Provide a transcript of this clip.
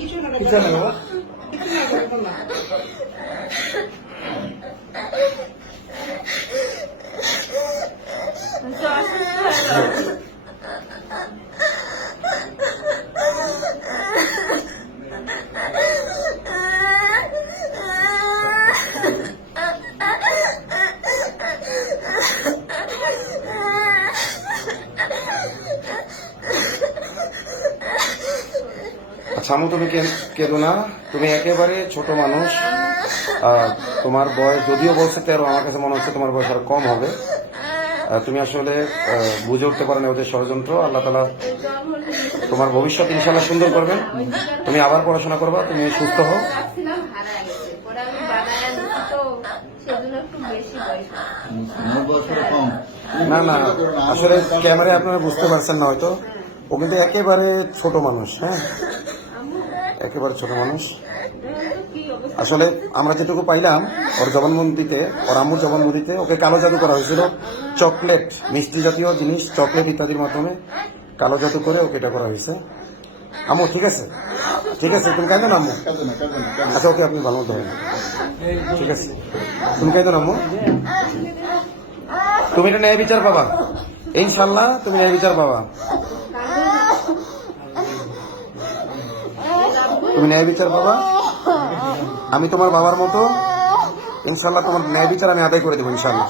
কিছু না বাবা। আচ্ছা আমু, তুমি কেঁদো না, তুমি একেবারে ছোট মানুষ। তোমার বয়স যদিও বলছে 13, আমার কাছে মনে হচ্ছে তোমার বয়স আরো কম হবে। তুমি আসলে বুঝে উঠতে পারো না ওদের ষড়যন্ত্র। আল্লাহ তাআলা তোমার ভবিষ্যৎ ইনশাআল্লাহ সুন্দর করবেন। তুমি আবার পড়াশোনা করবা, তুমি সুস্থ হও। না না, আসলে ক্যামেরায় আপনারা বুঝতে পারছেন না হয়তো, ও কিন্তু একেবারে ছোট মানুষ। হ্যাঁ, একেবারে ছোট মানুষ। আসলে আমরা যেটুকু পাইলাম ওর জবানবন্দিতে, ওর আম্মুর জবানবন্দিতে ওকে কালো জাদু করা হয়েছিল। চকলেট, মিষ্টি জাতীয় জিনিস, চকলেট ইত্যাদির মাধ্যমে কালো জাদু করে ওকে এটা করা হয়েছে। আম্মু ঠিক আছে, ঠিক আছে, তুমি কাঁদো না আম্মু। আচ্ছা ওকে আপনি ভালো মতো, ঠিক আছে, তুমি কাঁদো না আম্মু। তুমি এটা ন্যায় বিচার পাবা ইনশাল্লাহ, তুমি ন্যায় বিচার পাবা, তুমি ন্যায় বিচার পাবা। আমি তোমার বাবার মতো ইনশাল্লাহ তোমার ন্যায় বিচার আমি আদায় করে দেবো ইনশাল্লাহ।